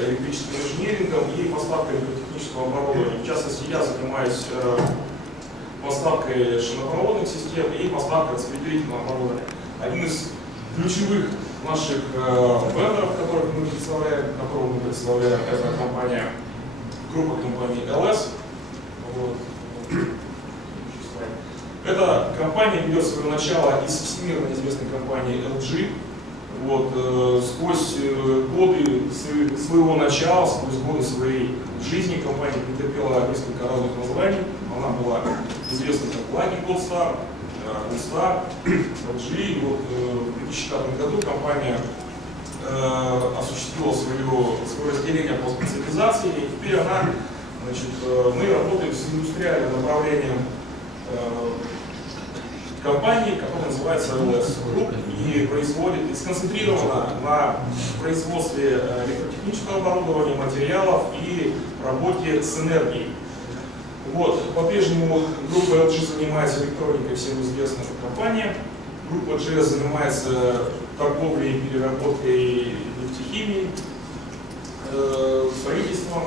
электрическим инженерингом и поставкой электротехнического оборудования. В частности, я занимаюсь поставкой шинопроводных систем и поставкой распределительного оборудования. Один из ключевых наших вендоров, которого мы представляем, это компания, группа компаний LS. Вот. Эта компания ведет свое начало из всемирно известной компании LG. Вот, сквозь годы своего начала, сквозь годы своей жизни компания претерпела несколько разных названий. Она была известна как Lightning Star, Star, LG. И вот в 2005 году компания осуществила свое разделение по специализации. И теперь мы работаем с индустриальным направлением компании, которая называется LS Group и производит и сконцентрирована на производстве электротехнического оборудования, материалов и работе с энергией. Вот. По-прежнему группа LG занимается электроникой, всем известная компания. Группа GS занимается торговлей, переработкой нефтехимии, строительством.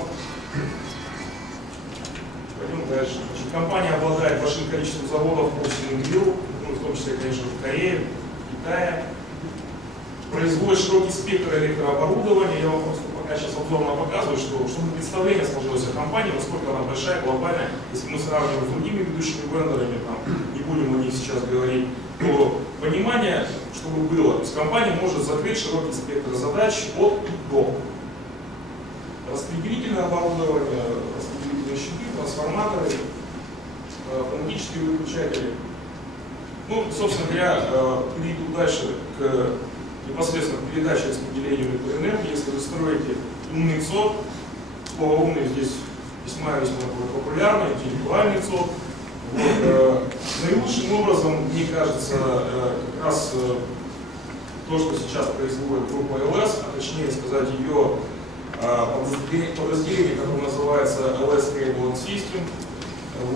Пойдем дальше. Компания обладает большим количеством заводов по всему миру, в том числе, конечно, в Корее, в Китае. Производит широкий спектр электрооборудования. Я вам просто пока сейчас обзорно показываю, чтобы представление сложилось о компании, насколько она большая, глобальная. Если мы сравниваем с другими ведущими вендорами, не будем о них сейчас говорить, то понимание, чтобы было. То есть компания может закрыть широкий спектр задач от и до. Распределительное оборудование, распределительные щиты, трансформаторы, автоматические выключатели. Ну, собственно говоря, перейду дальше непосредственно к передаче и распределению электроэнергии. Если вы строите умный ЦОД, слово «умный» здесь весьма популярный, интеллектуальный ЦОД. Вот, наилучшим образом, мне кажется, как раз то, что сейчас производит группа LS, а точнее сказать ее подразделение, которое называется LS Cable System,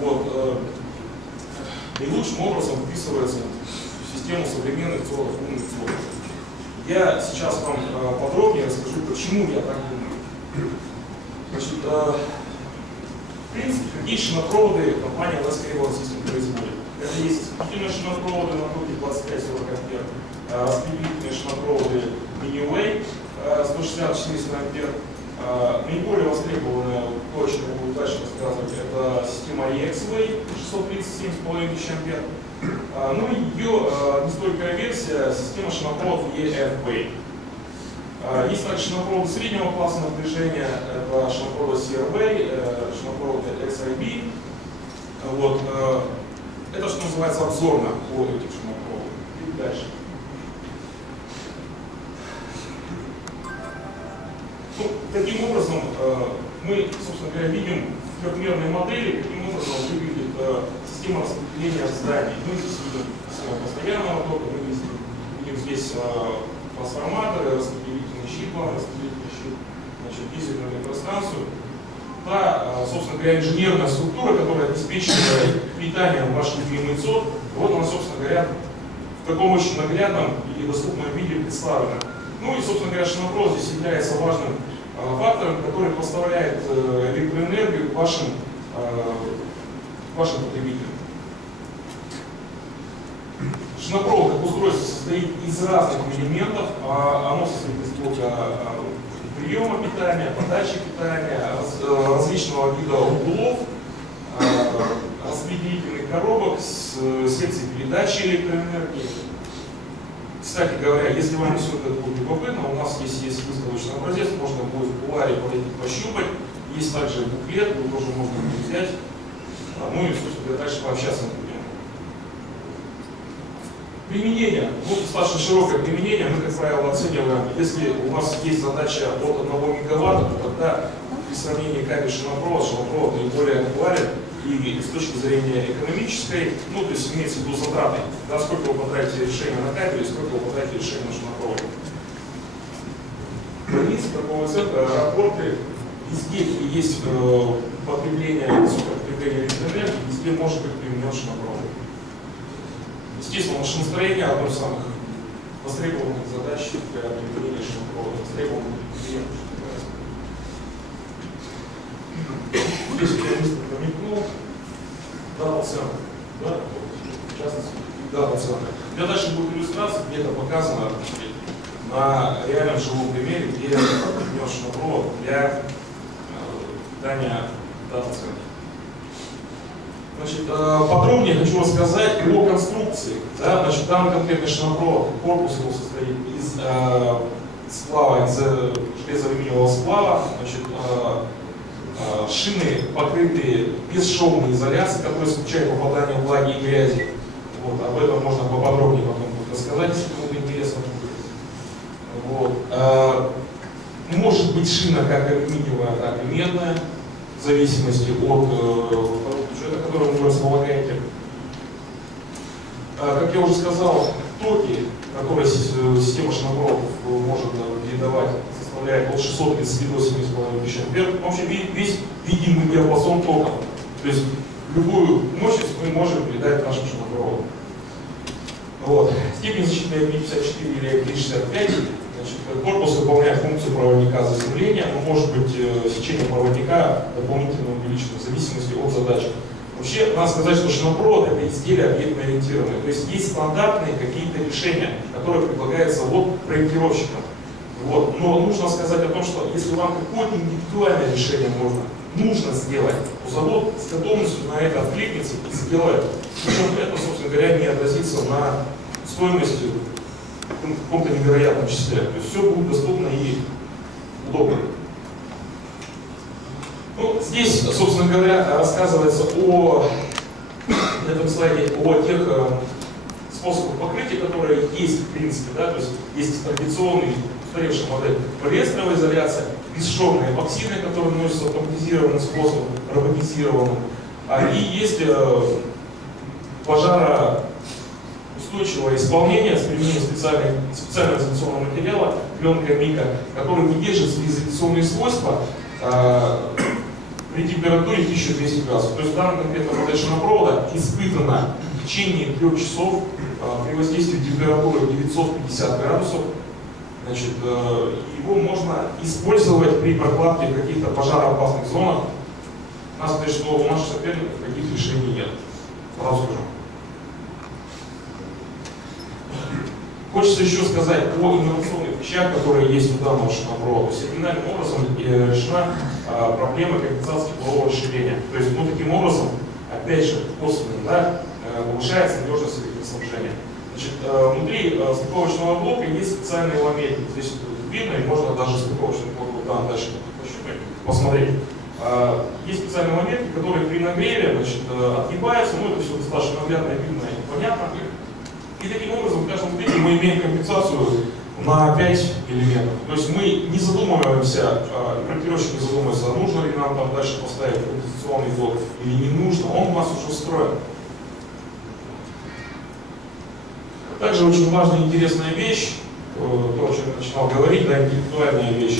вот, наилучшим образом вписывается в систему современных ЦОДов, умных ЦОДов. Я сейчас вам подробнее расскажу, почему я так думаю. Значит, в принципе, какие шинопроводы компания LS Cable System производит? Это есть осветительные шинопроводы на токе 25-40 ампер, распределительные шинопроводы Mini-Way 160-400 ампер. Наиболее востребованная, то, о чем я буду дальше рассказывать, это система EX-Way 637,5 тысяч ампер. Ну и ее нестойкая версия, система шинопроводов EF-Way. Есть также шинопроводы среднего класса напряжения, это шинопроводы CR-Way, шинопроводы XIB. Вот. Это, что называется, обзорно по этих шинопроводам. И дальше. Ну, таким образом, мы, собственно говоря, видим в трехмерной модели, каким образом выглядит система распределения зданий. Мы здесь видим систему постоянного тока, мы видим здесь трансформаторы, распределительный щит, распределительный щит, значит, дизельную электростанцию. Та, собственно говоря, инженерная структура, которая обеспечивает питанием ваш любимый ЦОД, вот она, собственно говоря, в таком очень наглядном и доступном виде представлена. Ну и, собственно говоря, шинопровод здесь является важным фактором, который поставляет электроэнергию к вашим потребителям. Шинопровод как устройство состоит из разных элементов. Оно состоит из блока приема питания, подачи питания, различного вида углов, распределительных коробок с секцией передачи электроэнергии. Кстати говоря, если вам все это будет любопытно, у нас здесь есть выставочный образец, можно будет в кулуаре подойти пощупать. Есть также буклет, его тоже можно будет взять. Ну и, собственно, дальше пообщаться на эту тему. Применение. Ну, достаточно широкое применение мы, как правило, оцениваем. Если у нас есть задача от 1 мегаватта, то тогда при сравнении кабель шинопровод наиболее актуален. И с точки зрения экономической, ну, то есть имеется в виду затраты, да, сколько вы потратите решение на кабель, сколько вы потратите решение на шинопровод. Больницы, торговые центры, аэропорты, везде, где есть потребление, потребление электроэнергии, везде может быть применен шинопровод. Естественно, машиностроение одно из самых востребованных задач для применения шинопровода, востребованных клиентов. дата-центр. Да? В частности, дата-центр. У меня дальше будет иллюстрация, где это показано на реальном живом примере, где применен шинопровод для питания дата-центра. Значит, подробнее хочу рассказать о конструкции. Да? Значит, данный конкретный шинопровод, корпус его состоит из сплава, из железо-алюминиевого сплава. Значит, шины покрыты бесшовной изоляцией, которая исключает попадание влаги и грязи. Вот, об этом можно поподробнее потом будет рассказать, если кому-то интересно будет. Вот. Может быть шина как алюминиевая, так и медная, в зависимости от бюджета, который вы располагаете. Как я уже сказал, токи, которые система шинопроводов может передавать, составляет от 630 до 7,5 тысяч ампер. Вообще весь видимый диапазон токов. То есть любую мощность мы можем передать нашим шинопроводам. Вот. Степень защиты IP54 или IP65. Корпус выполняет функцию проводника заземления, но может быть сечение проводника дополнительно увеличено в зависимости от задачи. Вообще, надо сказать, что шинопровод — это изделие объектно-ориентированное. То есть есть стандартные какие-то решения, которые предлагаются проектировщикам. Вот. Но нужно сказать о том, что если вам какое-то индивидуальное решение нужно сделать, то завод с готовностью на это откликнется и сделает. Причем это, собственно говоря, не отразится на стоимости в каком-то невероятном числе. То есть все будет доступно и удобно. Ну, здесь, собственно говоря, рассказывается на этом слайде о тех способах покрытия, которые есть в принципе. Да? То есть есть традиционный устаревшая модель полиэстеровая изоляция, бесшовная эпоксидная, которая наносится автоматизированным способом, роботизированным. И есть пожароустойчивое исполнение с применением специального изоляционного материала, пленка мика, который выдерживает изоляционные свойства при температуре 1200 градусов. То есть данная конкретная модель шинопровода испытана в течение 3 часов при воздействии температуры 950 градусов. Значит, его можно использовать при прокладке в каких-то пожароопасных зонах. Надо сказать, что у наших соперников таких решений нет. Сразу скажу. Хочется еще сказать о инновационных вещах, которые есть у данного шинопровода. То есть оригинальным образом решена проблема компенсации теплового расширения. То есть, таким образом, опять же, косвенно, да, повышается надежность электроснабжения. Значит, внутри стыковочного блока есть специальные ламельки. Здесь видно, и можно даже стыковочный блок там дальше посмотреть. Есть специальные ламельки, которые при нагреве, значит, отгибаются. Это все достаточно наглядно, видно и понятно. И таким образом в каждом тыке мы имеем компенсацию на 5 элементов. То есть мы не задумываемся, проектировщик не задумывается, нужно ли нам там дальше поставить компенсационный блок или не нужно, он у нас уже встроен. Также очень важная и интересная вещь, то, о чем я начинал говорить, да, интеллектуальная вещь.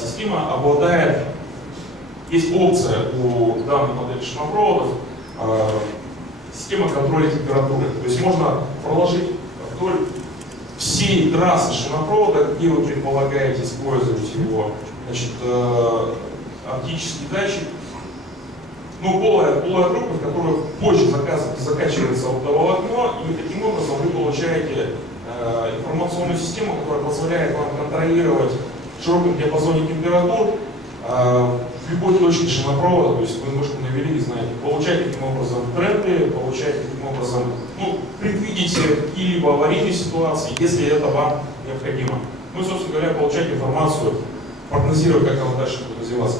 Система обладает, есть опция у данной модели шинопроводов, система контроля температуры. То есть можно проложить вдоль всей трассы шинопровода, где вы предполагаете использовать его, значит, оптический датчик, полая трубка, в которую позже закачивается оптоволокно, и таким образом вы получаете информационную систему, которая позволяет вам контролировать в широком диапазоне температур в любой точке шинопровода. То есть вы мышку навели и знаете, получать таким образом тренды, получать таким образом, предвидеть какие-либо аварийные ситуации, если это вам необходимо. Собственно говоря, получать информацию, прогнозировать, как она дальше будет развиваться.